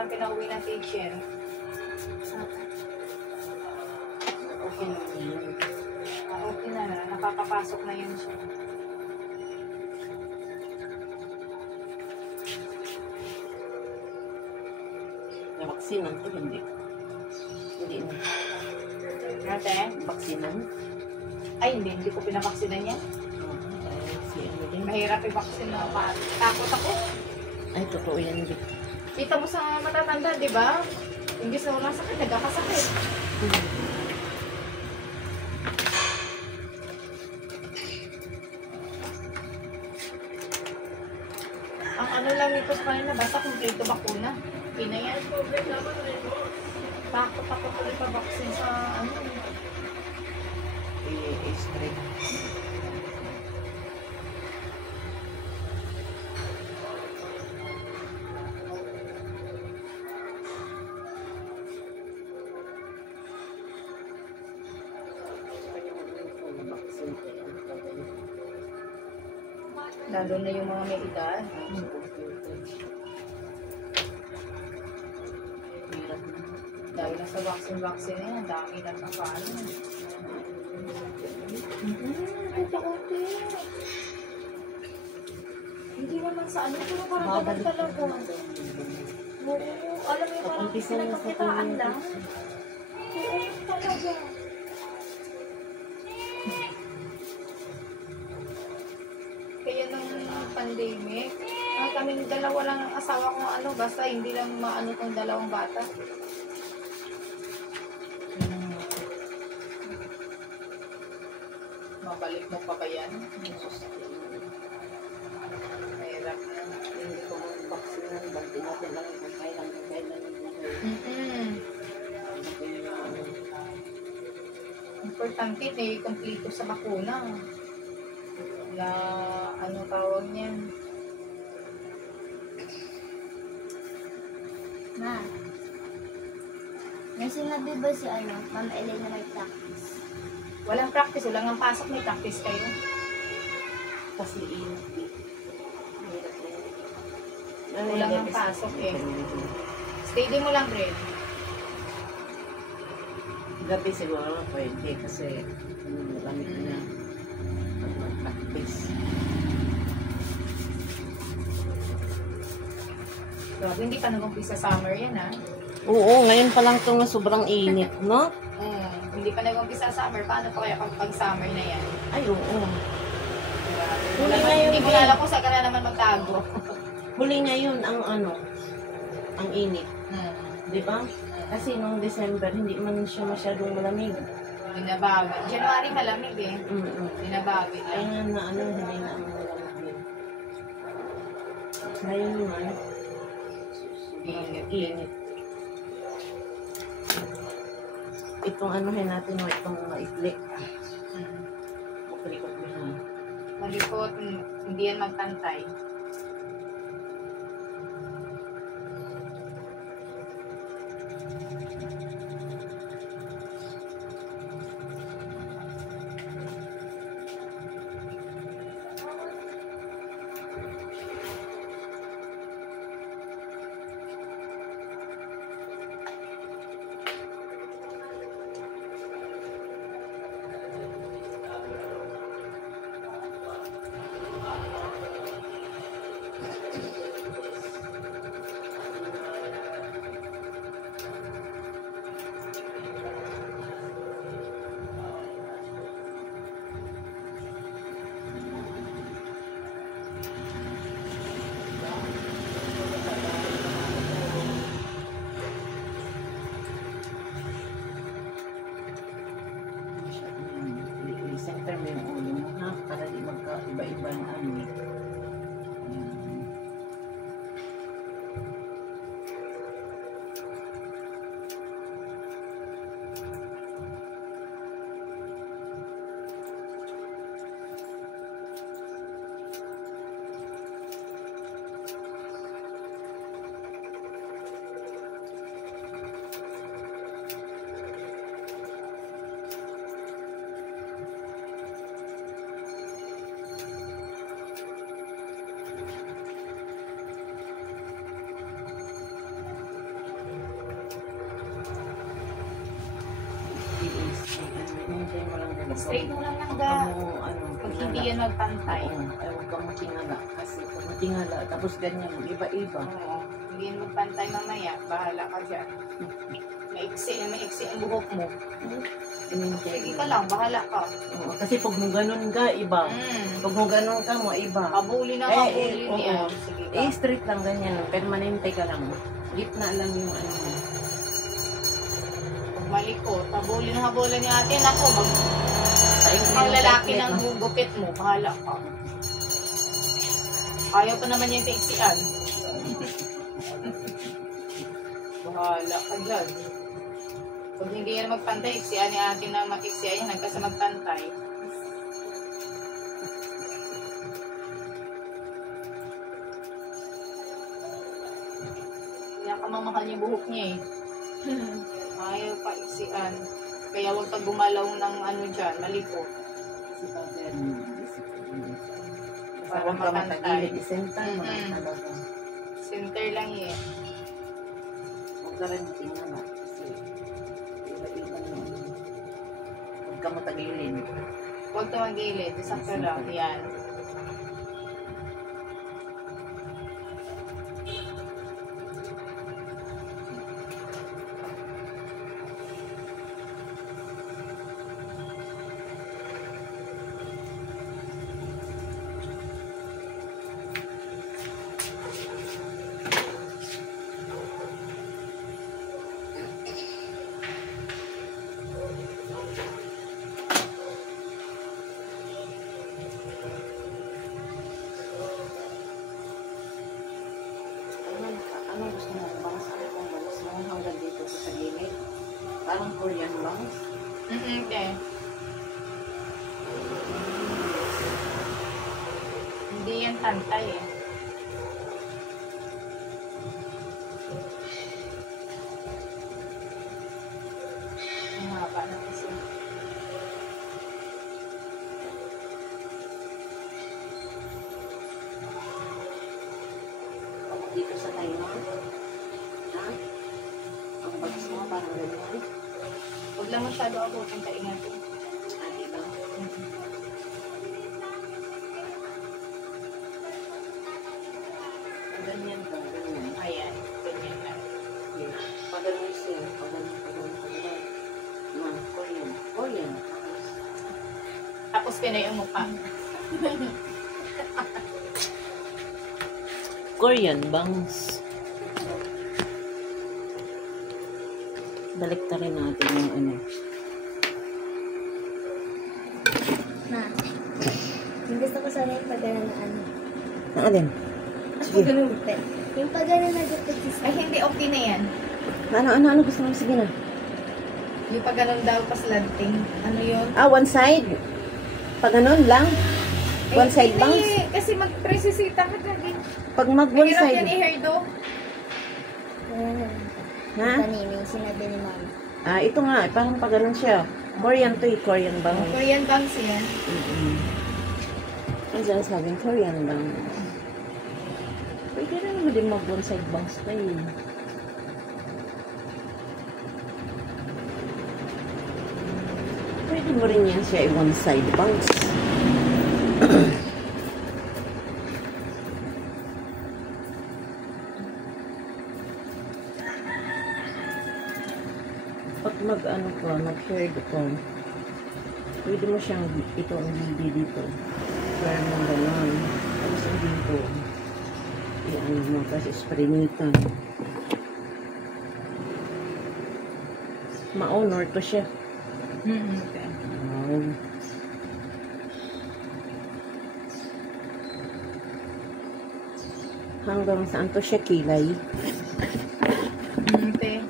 lang pinauwi ng teacher. Okay na yun. Okay na. Nakakapasok na yun siya. Nabaksinan to, hindi. Hindi na. Ate? Baksinan? Ay, hindi ko pinabaksinan yan. Si ano din. Mahirap i-vaccine na pa. Takot ako. Ay, totoo yan. Kita mo sa matatanda, di ba? Imbis na walang sakit, nagkakasakit. Ang ano lang nito sa kanila, basta kompleto bakuna. Pinayan. Takot ako tuloy pa vaccine sa ano. I-spray. Lalo na yung mga may edad. Dahil na sa vaccine na yan, dami na sa paano. Ito. Hindi naman sa ano, pero parang ganun talaga. Oo, alam mo, parang pinagpakitaan lang. Oo, talaga. Kaya nung pandemic, kaming dalawa lang ang asawa kong ano, basta hindi lang maano tong dalawang bata. Mabalik mo pa ba yan? Mahirap na. Hindi ko mag-vaksinan. Bakit natin lang kung kailan Importante na kompleto sa bakuna. Na ano tawag niyan? Ma, may sinabi ba si ano, Ma'am Elena may practice? Walang practice, walang ang pasok, may practice kayo. kasi init. Walang ang pasok eh. Steady mo lang, Fred. Gabi siguro pwede kasi malamig na practice. Grabe, hindi pa nag-umpisa summer yan, ha? Oo, ngayon pa lang itong sobrang init, no? Hindi pa nag-umpisa summer. Paano pa kaya pag summer na yan? Ay, oo. Huli ngayon, hindi ko alam kung saan ka na naman magtago. Huli ngayon ang ano, ang init. Di ba? Kasi nung December, hindi man siya masyadong malamig. Binabawi. January malamig eh. Binabawi Ay lang. nga na ano, hindi na ang malamig. Ngayon naman, init. Itong anuhin natin mo, itong maikli. Malikot mo siya. Malikot, hindi yan magtantay. Straight mo lang ng ano, pag hindi yan magpantay. Oo, ay huwag kang matingala. Kasi pag matingala, tapos ganyan, iba-iba. Oo. Hindi yan magpantay mamaya. Bahala ka dyan. Maiksi ang buhok mo. Sige ka lang, bahala ka. Oo, kasi pag mo ganun ka, iba. Pag mo ganun ka mo, iba. Kabuli na kabuli niya. Sige ka. Straight lang ganyan, permanente ka lang. Gitna lang yung ano mo. Pag malikot, kabuli na kabuli ni ate. Ako, Paingin ang yung lalaki tightnet, ng no? gupit mo, bahala ka. Ayaw pa naman yung taiksian. Bahala ka dyan. Pag hindi yan magpantay, iksian ni ate na mag-iksian yan, kasi magpantay. Kaya ka mamahal yung buhok niya eh. Ayaw pa iksian. Kaya huwag ka gumalaw ng ano dyan, maliko. Kasi pag ganun, Para huwag ka matantay. matagilid, isenta mo Mm-mm. talaga. Center lang eh. Huwag ka rin matingala. Kasi iba-iba yun. Huwag ka matagilid. Huwag ka magilid. Sakto lang. Yan. Ano gusto mo? Bangs ano kung bangs mo hanggang dito sa gilid? Parang Korean bangs. Okay. Hindi yan tantay eh. Ang haba na kasi. Dito sa Taiwan. Ha? Ang bangs mo parang ganyan. Huwag lang masyado ako kung kaingat ko. Ate ba? Ganyan ka, ganyan. Ayan. Ganyan na. Pag ganun siya, pag ganun. Korean. Korean. Tapos Pinoy ang mukha. Korean bangs. Balik ta rin natin yung ano. Ma, yung gusto ko sana yung pagana na ano. Na alin? Sige. Ganun. Yung pagana na gupit si Ay, hindi. Okay na yan. Ano gusto mo? Sige na. Yung pag ganun daw paslanting. Ano yun? One side? Pag ganun lang? One side Hindi, bangs? kasi mag-presisita ka dyan. Pag mag one Mahirap yan side. i-hairdo. Ha? Kanina yung sinabi ni mama. Ito nga, parang pag ganun siya. Korean to eh, Korean bangs. Korean bangs yan. Ang dyan sabing Korean bangs. Pwede rin naman din mag one side bangs kayo. Pwede mo rin yan siya one side bangs. Pag mag-ano ka, mag-hair ka, pwede mo siyang ito ang bibi dito. Pero mo gano'n. Tapos ang dito, i-ano mo, kasi sprinitan. Ma-honor to siya. Okay. Wow. Hanggang saan to siya kilay? Okay.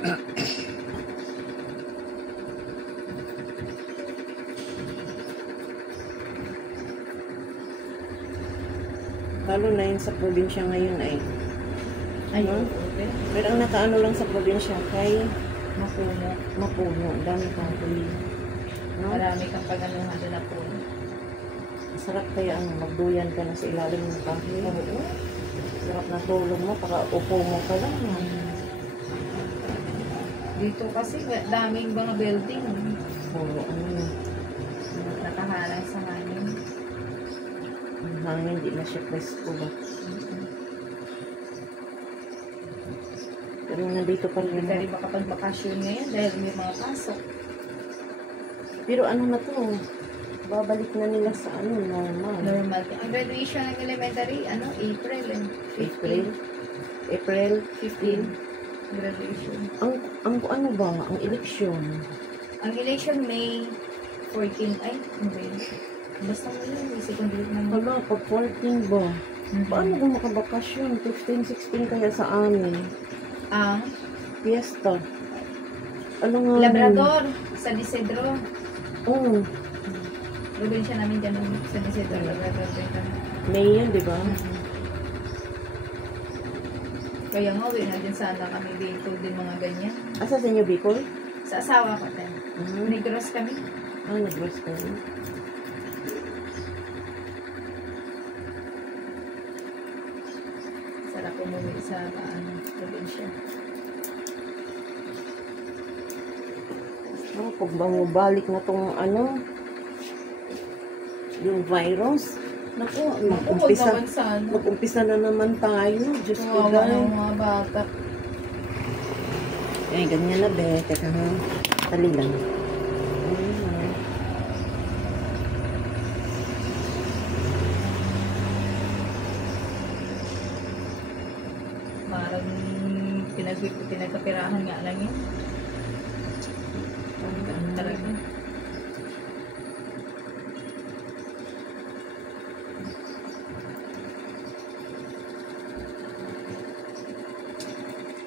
Lalo na yun sa probinsya ngayon ay. Ayun. Pero ang nakaano lang sa probinsya kay Mapuno. mapuno. Dami kang kuli. No? Marami kang pag-anuhan doon na puno. Sarap kaya ang magduyan ka na sa ilalim ng kahoy. Oo. Sarap na tulog mo, para upo mo ka lang. Dito kasi daming mga building. Puro ano yun. Nakahalang sa hangin. Ang hangin, di na siya presko ba? Pero nandito pa rin Hindi ka yung rin makapagbakasyon ngayon dahil may mga pasok. Pero ano na to, babalik na nila sa ano, normal. Normal. Ang graduation ng elementary, April eh. 15. April 15. Graduation. ang ano ba, ang eleksyon. Ang election May 14. Ay, ano ba yun? Basta mo yun, may second week naman. Hala, pag 14 ba? Paano kung makabakasyon? 15, 16 kaya sa amin. Ang Fiesta. Ano nga? Labrador, San Isidro. Oo, Probinsya namin dyan ng San Isidro, Labrador. May yan, di ba? Kaya nga, uwi na din sana kami dito din mga ganyan. Asa sa inyo, Bicol? Sa asawa ko, ten. Ah, Negros kami. nag-rest kayo. Sarap umuwi sa probinsya. Oh, pag bumabalik na tong ano, yung virus, naku, Huwag naman sana. mag-umpisa na naman tayo. Diyos ko, Kawawa dahil. ng mga bata. Eh, ganyan na, be. Teka ha. Tali lang. Parang pinagkapirahan nga lang yun. Talaga.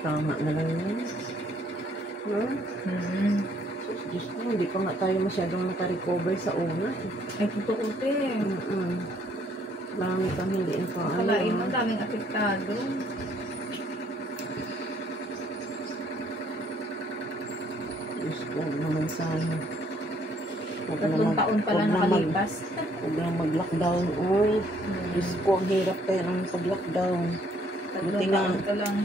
Tama na lang yan. Hmm? Mm-hmm. Diyos ko, hindi pa nga tayo masyadong naka-recover sa una. Ay, totoo te. Marami kami hindi pa Akalain mo, daming apektado. Diyos ko, naman sana. Huwag 3 taon pa lang nakalipas. Huwag lang mag-lockdown. Uy, Diyos ko, ang hirap kaya ng pag-lockdown. 3 Buti nga. taon ka lang.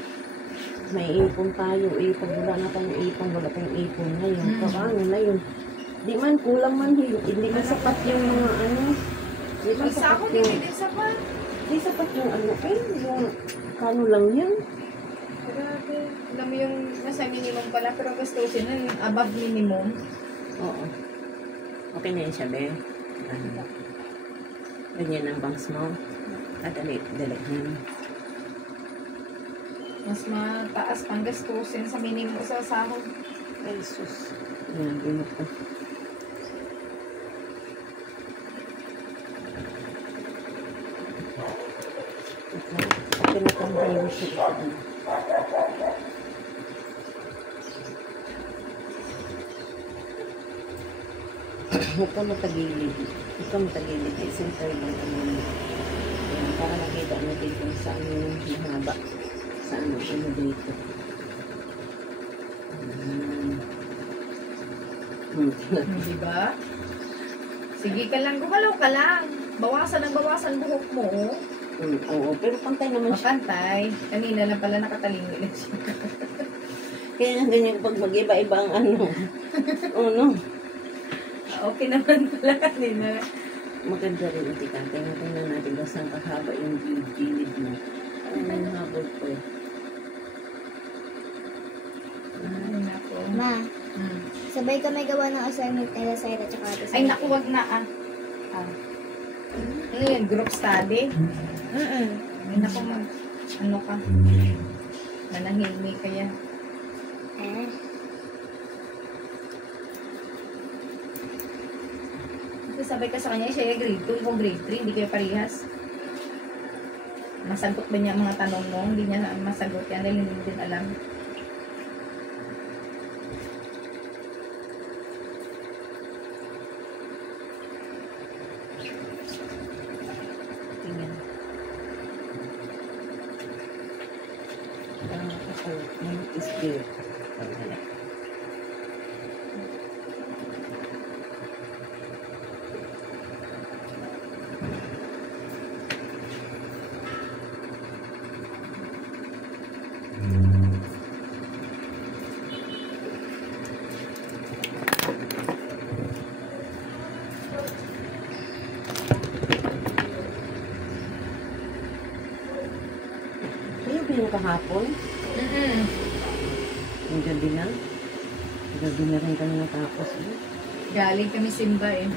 May ipon tayo. Pag wala na tayong ipon, wala tayong ipon. Ngayon, paano na yun? Di man, kulang man. Hindi man sapat yung mga ano. Di man Isa sapat ako, yung... hindi din sapat. Di sapat yung ano. Yung kano lang yan. Grabe. Alam mo yung nasa minimum pala, pero gastusin nun, above minimum. Oo. Okay na yun siya, be. Ganyan ang bangs mo. Dali yan. Mas mataas pang gastusin sa minimum sa sahod. Ay, sus. Yan, binok ko. Okay na kang bayo siya. Huwag ka matagilid. Huwag ka matagilid. Center lang ang ano. Ayan, para nakita natin kung saan yung mahaba. Saan mo siya dito. Di ba? Sige ka lang, gumalaw ka lang. Bawasan buhok mo. Oo, pero pantay naman siya. Mapantay. Kanina lang pala nakatalingin siya. Kaya nga ganyan pag mag-iba-iba ang ano. No? Okay naman pala kanina. Maganda rin ang tika. Tingnan natin kung saan kahaba yung gilid mo. Ano yung habol ko eh. Ay, naku. Ma, Hmm. sabay kami gawa ng assignment nila sa at saka ate sa Ay, naku, wag na Ano yun, group study? Ay, naku, ano ka? Manahimik kaya. Eh, Kasi sabay ka sa kanya, siya grade 2, ikaw grade 3, hindi kayo parehas. Masagot ba niya ang mga tanong mo? Hindi niya masagot yan dahil hindi din alam. Is good. Okay. Kayo ba yung kahapon? Yung gabi na? Gabi na rin kami natapos. Eh. Galing kami simba eh.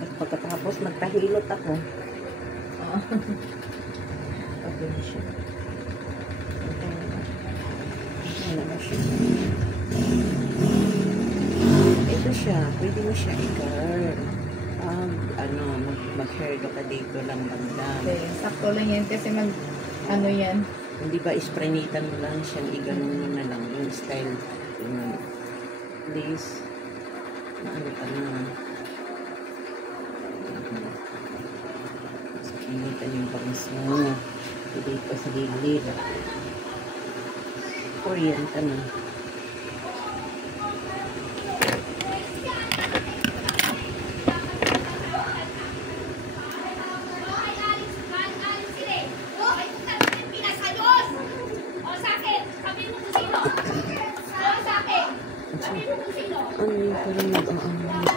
At pagkatapos magpahilot ako. Oo. Okay na siya. Okay na siya. Ito siya. Pwede mo siya i-curl. Mag-hair ka dito lang banda. Okay, sakto lang yan kasi ano yan. Hindi ba ispraynitan mo lang siya, i-ganon mo na lang yung style. Yung please. Ano ka na. Ispraynitan yung bangs mo. Hindi pa sa gilid. Korean ka na. Ano yung parang nag-aamay?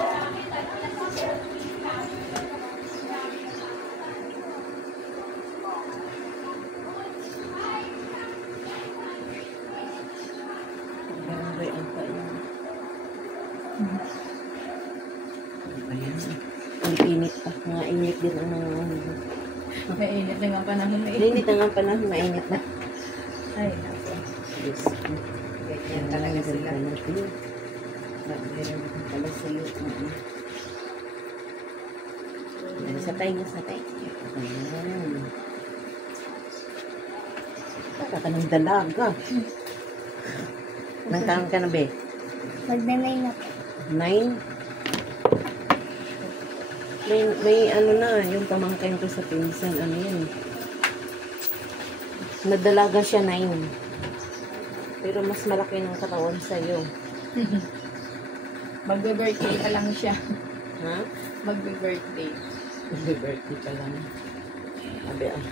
Barangay ang tayo. Ayan. Ang init pa. Nga init din ang mga Mainit na nga panahon na mainit na nga panahon. Mainit na. Ay, nako. Yes. Ganyan talaga sila. Meron pala sa'yo. Satay nga, satay. Ayan. Baka ka ng dalaga. Nang taon ka na, be? Magdanay na po. 9? May ano na, yung pamangkin ko sa pinsan, ano yun. Nadalaga siya 9. Pero mas malaki ng katawan sa'yo. Magbe-birthday ka lang siya. Ha? Magbe-birthday. Birthday pa lang. Sabi ah.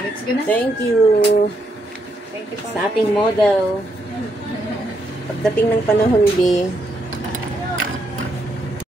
Let's go na. Thank you Thank you sa ating model. Pagdating ng panahon, be,